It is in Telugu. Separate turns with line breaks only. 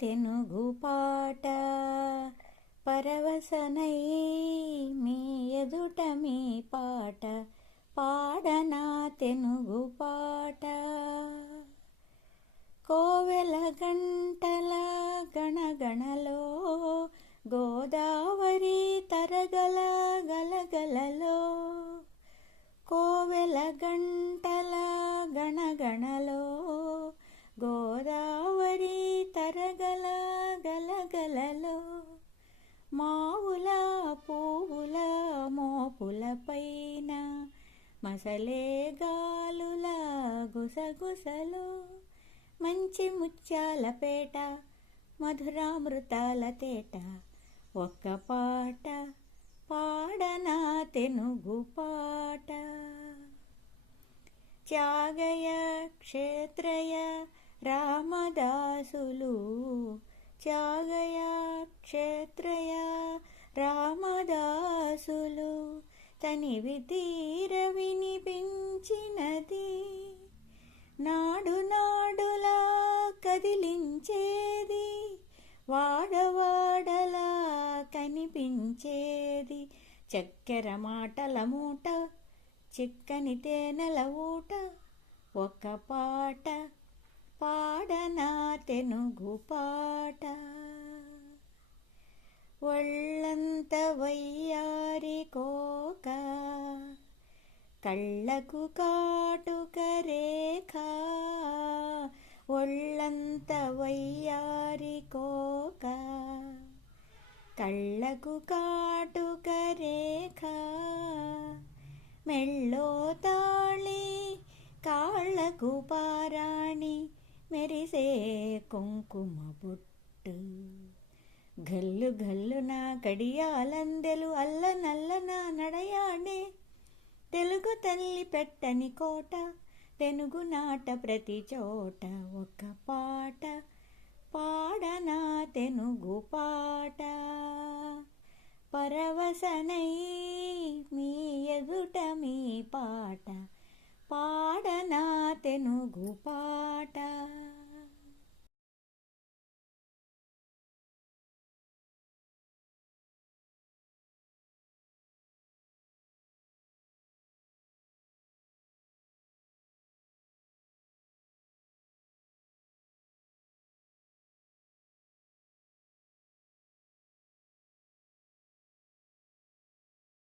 తెనుగు పాట పరవశనై మీ ఎదుట మీ పాట పాడనా తెనుగు పాట. కోవెల గంటల గణగణలో గోదావరి తరగల గలగల గలగలలో మావుల పువ్వుల మోపులపైన మసలే గాలుల గుసగుసలో మంచి ముత్యాల పేట మధురామృతాల తేట. ఒక్క పాట పాడనా తెనుగు పాట? త్యాగయ క్షేత్రయ రామదాసులు త్యాగయ క్షేత్రయ రామదాసులు తనివి తీర వినిపించినది. నాడు నాడులా కదిలించేది వాడవాడలా కనిపించేది. చక్కెర మాటల మూట చిక్కని తేనెల ఊట ఒక పాట పాడనా తెనుగు పాట? ఒళ్ళంత వయ్యారి కోక? కళ్ళకు కాటుక రేఖ? ఒళ్ళంత వయ్యారి కోక? కళ్ళకు కాటుక రేఖ? మెళ్ళో తాళి కాళ్ళకు పారాణి మెరిసే కుంకుమ బొట్టు. గల్లు గల్లు నా కడియాలందెలు అల్ల నల్ల నా నడయాడే. తెలుగు తల్లి పెట్టని కోట తెనుగు నాట ప్రతి చోట ఒక పాట. పాడనా తెనుగు పాట. పరవశనై మీ ఎదుట మీ పాట. పాడనా తెనుగు పాట